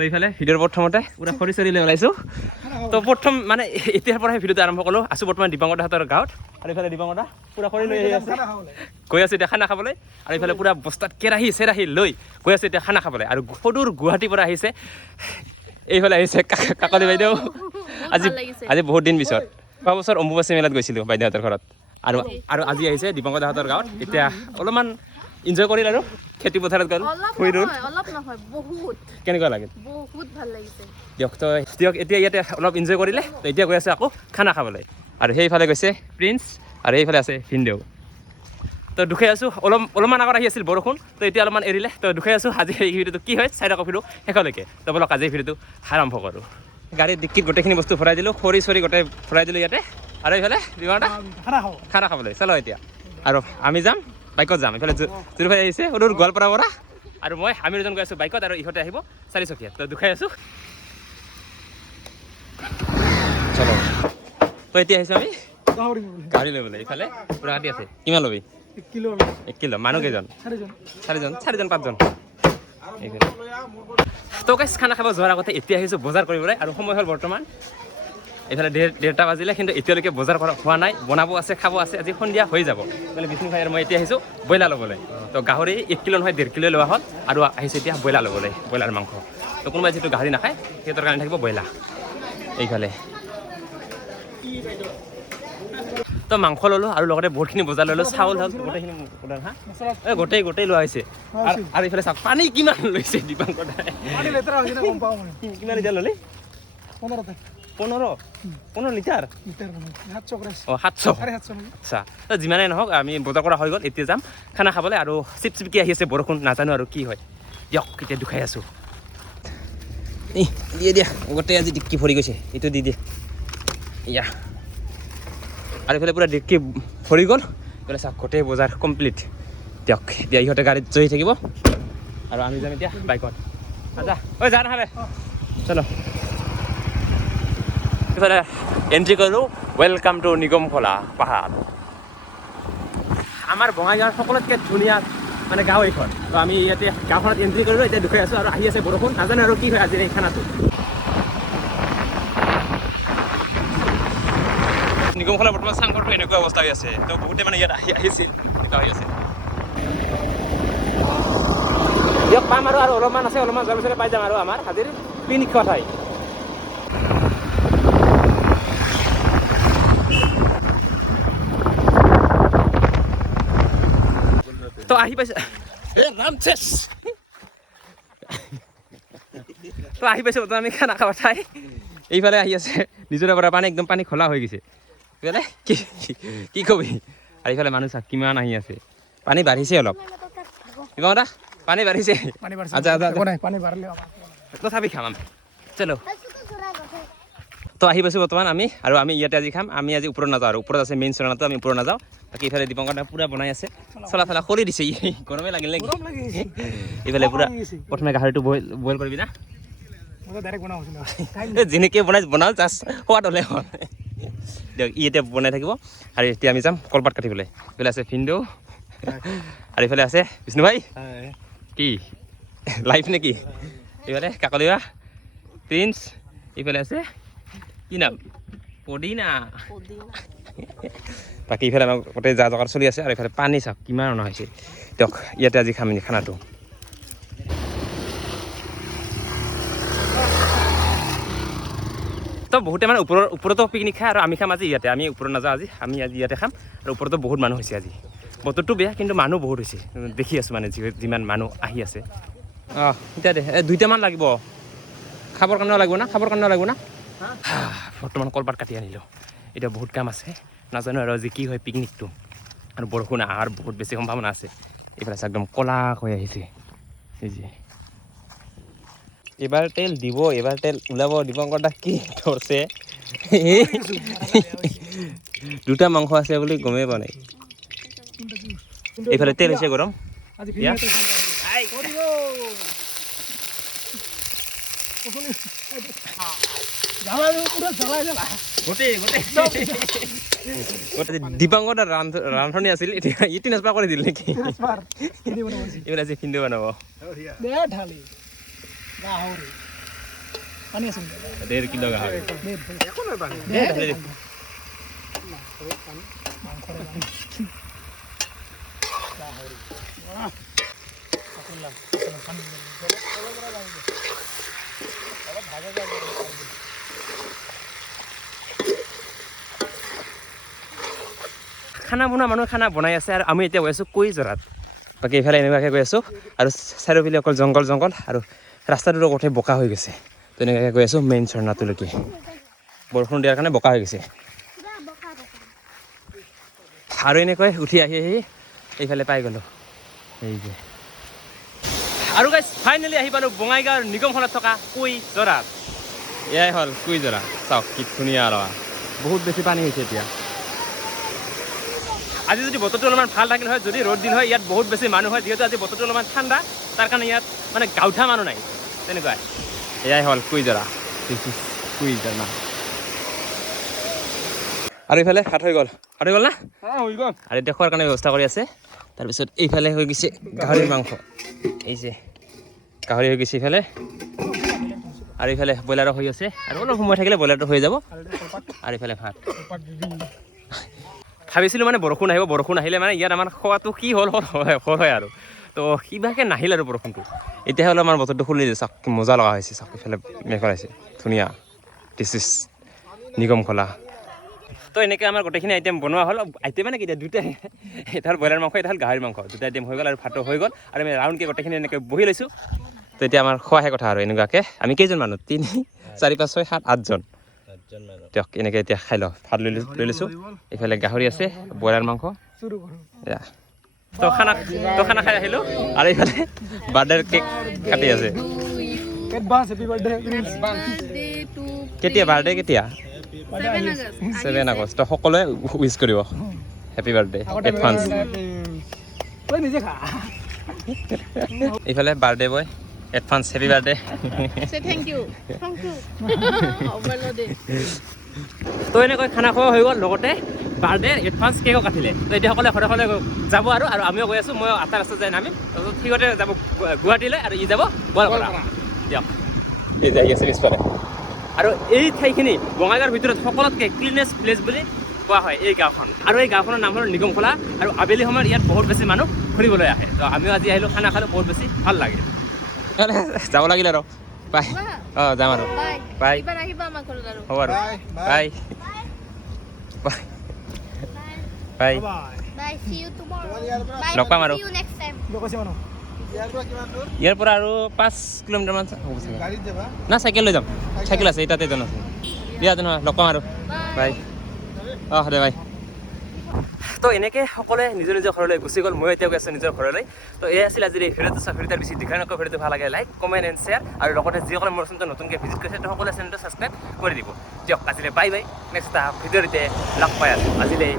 তো এইফালে ভিডিঅ'ৰ প্ৰথমতে পুৰা খৰি চৰি লৈ ওলাইছোঁ তো প্ৰথম মানে এতিয়াৰ পৰাই ভিডিঅ'টো আৰম্ভ কৰিলোঁ আছোঁ বৰ্তমান দিপাংকৰ দাহঁতৰ গাঁৱত আৰু এইফালে দিপাংকৰ দা পুৰা খৰি লৈ আহি আছে গৈ আছোঁ এতিয়া খানা খাবলৈ আৰু এইফালে পুৰা বস্তাত কেৰাহী চেৰাহী লৈ গৈ আছোঁ এতিয়া খানা খাবলৈ আৰু সদূৰ গুৱাহাটীৰ পৰা আহিছে এইফালে আহিছে কাকলি বাইদেউ আজি বহুত দিন পিছত যোৱা বছৰ অম্বুবাচী মেলাত গৈছিলোঁ বাইদেউহঁতৰ ঘৰত আৰু আৰু আজি আহিছে দিপাংকৰ দাহঁতৰ গাঁৱত এতিয়া অলপমান এনজয় কৰিল আৰু খেতি পথাৰত গ'ল ফুৰি ৰ'ল কেনেকুৱা লাগে বহুত ভাল লাগিছে দিয়ক এতিয়া ইয়াতে অলপ এনজয় কৰিলে তো এতিয়া গৈ আছে আকৌ খানা খাবলৈ আৰু সেইফালে গৈছে প্ৰিন্স আৰু সেইফালে আছে ভিনদেউ তো দুখাই আছোঁ অলপমান আগত আহি আছিল বৰষুণ তো এতিয়া অলপমান এৰিলে তো দুখাই আছোঁ আজি এই ভিডিঅ'টো কি হয় চাই থাকক ভিডিঅ' শেষলৈকে তো বলক আজি এই ভিডিঅ'টো আৰম্ভ কৰোঁ গাড়ীত ডিক্কিত গোটেইখিনি বস্তু ভৰাই দিলোঁ খৰি চৰি গোটেই ভৰাই দিলোঁ ইয়াতে আৰু এইফালে খানা খাবলৈ চলো এতিয়া আৰু আমি যাম বাইকত যাম এইফালে জুৰুভাই আহিছে সদূৰ গোৱালপাৰা পৰা আৰু মই আমি দুজন গৈ আছোঁ বাইকত আৰু ইহঁতে আহিব চাৰিচকীয়া তো দুখাই আছোঁ চলো তো এতিয়া আহিছোঁ আমি গাড়ী লৈ বোলে এইফালে পুৰা কাটি আছে কিমান ল'বি 1 কিলো মানুহ কেইজন চাৰিজন পাঁচজন তো গাইছ খানা খাব যোৱাৰ আগতে এতিয়া আহিছোঁ বজাৰ কৰিবলৈ আৰু সময় হ'ল বৰ্তমান এইফালে 1:30 বাজিলে কিন্তু এতিয়ালৈকে বজাৰ কৰা হোৱা নাই বনাব আছে খাব আছে আজি সন্ধিয়া হৈ যাব মানে বিষ্ণু ভাই আৰু মই এতিয়া আহিছোঁ ব্ৰইলাৰ ল'বলৈ তো গাহৰি 1 কিলো নহয় 1.5 কিলো লোৱা হ'ল আৰু আহিছোঁ এতিয়া ব্ৰইলাৰ ল'বলৈ ব্ৰইলাৰ মাংস তো কোনোবাই যিটো গাহৰি নাখায় সিহঁতৰ কাৰণে থাকিব ব্ৰইলাৰ এইফালে তো মাংস ল'লোঁ আৰু লগতে বহুতখিনি বজাৰ ল'লোঁ চাউল গোটেইখিনি হা এই গোটেই লোৱা হৈছে আৰু এইফালে চাওক পানী কিমান লৈছে দিপাংকৰ দাই কিমান লিটাৰ ল'লি 15 লিটাৰ 700 আচ্ছা তো যিমানেই নহওক আমি বজাৰ কৰা হৈ গ'ল এতিয়া যাম খানা খাবলৈ আৰু চিপকি আহি আছে বৰষুণ নাজানো আৰু কি হয় দিয়ক এতিয়া দুখাই আছোঁ দিয়া গোটেই আজি ডিক্কি ভৰি গৈছে এইটো দি দিয়ে ইয়া আৰু এইফালে পুৰা ডিক্কি ভৰি গ'ল এইফালে চাওক গোটেই বজাৰ কমপ্লিট দিয়ক এতিয়া ইহঁতে গাড়ীত জহি থাকিব আৰু আমি যাম এতিয়া বাইকত আচ্ছা ঐ যা নহ'লে চলো এইফালে এণ্ট্ৰি কৰিলোঁ ৱেলকাম টু নিগমখোলা পাহাৰ আমাৰ বঙাইগাঁৱৰ সকলোতকৈ ধুনীয়া মানে গাঁও এইখন তো আমি ইয়াতে গাঁওখনত এণ্ট্ৰি কৰিলোঁ এতিয়া দুখাই আছোঁ আৰু আহি আছে বৰষুণ নাজানো আৰু কি হয় আজিৰ এই খানাটো নিগমখোলা বৰ্তমান চাংঘৰটো এনেকুৱা অৱস্থা হৈ আছে তো বহুতে মানে ইয়াত আহিছিল এনেকুৱা হৈ আছে দিয়ক পাম আৰু অলপমান আছে অলপমান যোৱাৰ পিছতে পাই যাম আৰু আমাৰ আজিৰ পিকনিক খোৱা ঠাই তো আহি পাইছে তো আহি পাইছোঁ বৰ্তমান আমি খানা খাব ঠাই এইফালে আহি আছে নিজৰে পৰা পানী একদম পানী খোলা হৈ গৈছে এইফালে কি কবি আৰু এইফালে মানুহ চাওক কিমান আহি আছে পানী বাঢ়িছে অলপ কিমান দা পানী বাঢ়িছে আচ্ছা তথাপি খাম আমি চলো তো আহি পাইছোঁ বৰ্তমান আমি আৰু আমি ইয়াতে আজি খাম আমি আজি ওপৰত নাযাওঁ আৰু ওপৰত আছে মেইন চৰণাটো আমি ওপৰত নাযাওঁ বাকী এইফালে দিপাংকৰ দা পুৰা বনাই আছে চলা কৰি দিছে গৰমে লাগিল নেকি এইফালে পুৰা প্ৰথমে গাহৰিটো বইল কৰিবি না যেনেকৈ বনাওঁ জাষ্ট সোৱাদ হ'লে হ'ল দিয়ক ই এতিয়া বনাই থাকিব আৰু এতিয়া আমি যাম কলপাত কাটিবলৈ এইফালে আছে ভিনদেউ আৰু এইফালে আছে বিষ্ণু ভাই কি লাইফ নেকি এইফালে কাকলিয়া প্ৰিন্স এইফালে আছে কি নাম পদিনা বাকী এইফালে আমাৰ গোটেই যা জগাৰ চলি আছে আৰু এইফালে পানী চাওক কিমান অনা হৈছে দিয়ক ইয়াতে আজি খাম খানাটো তো বহুতে মানে ওপৰতো পিকনিক খায় আৰু আমি খাম আজি ইয়াতে আমি ওপৰত নাযাওঁ আমি আজি ইয়াতে খাম আৰু ওপৰতো বহুত মানুহ হৈছে আজি বতৰটো বেয়া কিন্তু মানুহ বহুত হৈছে দেখি আছোঁ মানে যিমান মানুহ আহি আছে এতিয়া দে 2টামান লাগিব খাবৰ কাৰণেও লাগিব না বৰ্তমান কলপাত কাটি আনিলোঁ এতিয়া বহুত কাম আছে নাজানো আৰু আজি কি হয় পিকনিকটো আৰু বৰষুণ অহাৰ বহুত বেছি সম্ভাৱনা আছে এইফালে একদম ক'লা হৈ আহিছে এইবাৰ তেল দিব এইবাৰ তেল ওলাব দিপাংকৰ দা কি ধৰছে দুটা মাংস আছে বুলি গমেই পোৱা নাই এইফালে তেল হৈছে গৰম দিপাংকৰ দা ৰান্ধনি আছিল এতিয়া ই ট্ৰান্সফাৰ কৰি দিল নেকি এইবাৰ আজি ভিনদেউ বনাব 1.5 কিলো গাহৰি খানা বনোৱা মানুহ খানা বনাই আছে আৰু আমি এতিয়া গৈ আছোঁ কুইজৰাত বাকী এইফালে এনেকুৱাকৈ গৈ আছোঁ আৰু চাৰিওফালে অকল জংঘল আৰু ৰাস্তাটোতো গোটেই বোকা হৈ গৈছে তেনেকুৱাকৈ গৈ আছোঁ মেইন ঝৰ্ণাটোলৈকে বৰষুণ দিয়াৰ কাৰণে বোকা হৈ গৈছে আৰু এনেকৈ উঠি আহি এইফালে পাই গ'লোঁ এই যে আৰু গাইছ ফাইনেলি আহি পালোঁ বঙাইগাঁৱৰ নিগমখনত থকা কুইজৰাত এয়াই হ'ল কুইজৰা চাওক কি ধুনীয়া আৰু বহুত বেছি পানী হৈছে এতিয়া আজি যদি বতৰটো অলপমান ভাল থাকিল হয় যদি ৰ'দ দিল হয় ইয়াত বহুত বেছি মানুহ হয় যিহেতু আজি বতৰটো অলপমান ঠাণ্ডা তাৰ কাৰণে ইয়াত মানে গাঁৱঠা মানুহ নাই তেনেকুৱাই এয়াই হ'ল কুইজৰা কুইজৰা আৰু এইফালে ভাত হৈ গ'ল না হৈ গ'ল আৰু এতিয়া খোৱাৰ কাৰণে ব্যৱস্থা কৰি আছে তাৰপিছত এইফালে হৈ গৈছে গাহৰিৰ মাংস এই যে গাহৰি হৈ গৈছে এইফালে আৰু এইফালে ব্ৰইলাৰো হৈ আছে আৰু অলপ সময় থাকিলে ব্ৰইলাৰটো হৈ যাব আৰু এইফালে ভাত ভাবিছিলোঁ মানে বৰষুণ আহিলে মানে ইয়াত আমাৰ খোৱাটো কি হ'ল হয় আৰু তো কিবাকৈ নাহিল আৰু বৰষুণটো এতিয়া হ'লে আমাৰ বতৰটো খুলি দিছে চাওক মজা লগা হৈছে চাওক এইফালে মেঘ আছে ধুনীয়া দিছ ইজ নিগম খোলা তো এনেকৈ আমাৰ গোটেইখিনি আইটেম বনোৱা হ'ল আইটেম মানে কেতিয়া দুটাই এটা হ'ল ব্ৰইলাৰ মাংস এটা হ'ল গাহৰি মাংস দুটা আইটেম হৈ গ'ল আৰু ভাতো হৈ গ'ল আৰু আমি ৰাউণ্ডকৈ গোটেইখিনি এনেকৈ বহি লৈছোঁ তো এতিয়া আমাৰ খোৱাহে কথা আৰু এনেকুৱাকৈ আমি কেইজন মানুহ 3 4 5 6 7 8জন দিয়ক এনেকৈ এতিয়া খাই লওঁ ভাত লৈ লৈছোঁ এইফালে গাহৰি আছে ব্ৰইলাৰ মাংস তো খানা খাই আহিলোঁ আৰু এইফালে বাৰ্থডেৰ কেক কাটি আছে কেতিয়া বাৰ্থডে কেতিয়া 7 আগষ্ট তো সকলোৱে উইচ কৰিব হেপী বাৰ্থডে এডভান্স এইফালে birthday boy advance happy birthday thank you তো এনেকৈ খানা খোৱা হৈ গ'ল লগতে বাৰ্থডে এডভান্স কেকো কাটিলে তো এতিয়া সকলোৱে ঘৰে যাব আৰু আমিও গৈ আছোঁ মই আটা ৰাস্তাত যাই নামিম তাৰপিছত সিহঁতে যাব গুৱাহাটীলৈ আৰু ই যাব গোৱালপাৰা দিয়ক এই যাই আছে পিছফালে আৰু এই ঠাইখিনি বঙাইগাঁৱৰ ভিতৰত সকলোতকৈ ক্লিনেষ্ট প্লেচ বুলি কোৱা হয় এই গাঁওখন আৰু এই গাঁওখনৰ নাম হ'ল নিগমখোলা আৰু আবেলি সময়ত ইয়াত বহুত বেছি মানুহ ফুৰিবলৈ আহে তো আমিও আজি আহিলোঁ খানা খালোঁ বহুত বেছি ভাল লাগে যাব লাগিল আৰু বাই যাম আৰু বাই হ'ব আৰু বাই বাই লগ পাম আৰু ইয়াৰ পৰা আৰু 5 কিলোমিটাৰমান হ'ব চাগে না চাইকেল লৈ যাম চাইকেল আছে তাতে এজন আছে দিয়া তেনেহ'লে লগ পাম আৰু বাই দে বাই তো এনেকৈ সকলোৱে নিজৰ ঘৰলৈ গুচি গ'ল মই এতিয়া গৈ আছোঁ নিজৰ ঘৰলৈ তো এই আছিল আজিৰ এই ভিডিঅ'টো ভিডিঅ'টো বেছি দীঘল নকয় ভিডিঅ'টো ভাল লাগে লাইক কমেণ্ট এণ্ড শ্বেয়াৰ আৰু লগতে যিসকলে মোৰ চেনেলটো নতুনকৈ ভিজিট কৰিছে তো সকলোৱে চেনেলটো ছাবস্ক্ৰাইব কৰি দিব দিয়ক আজিলৈ বাই নেক্সট এটা ভিডিঅ'তে লগ পাই আছোঁ আজিলৈ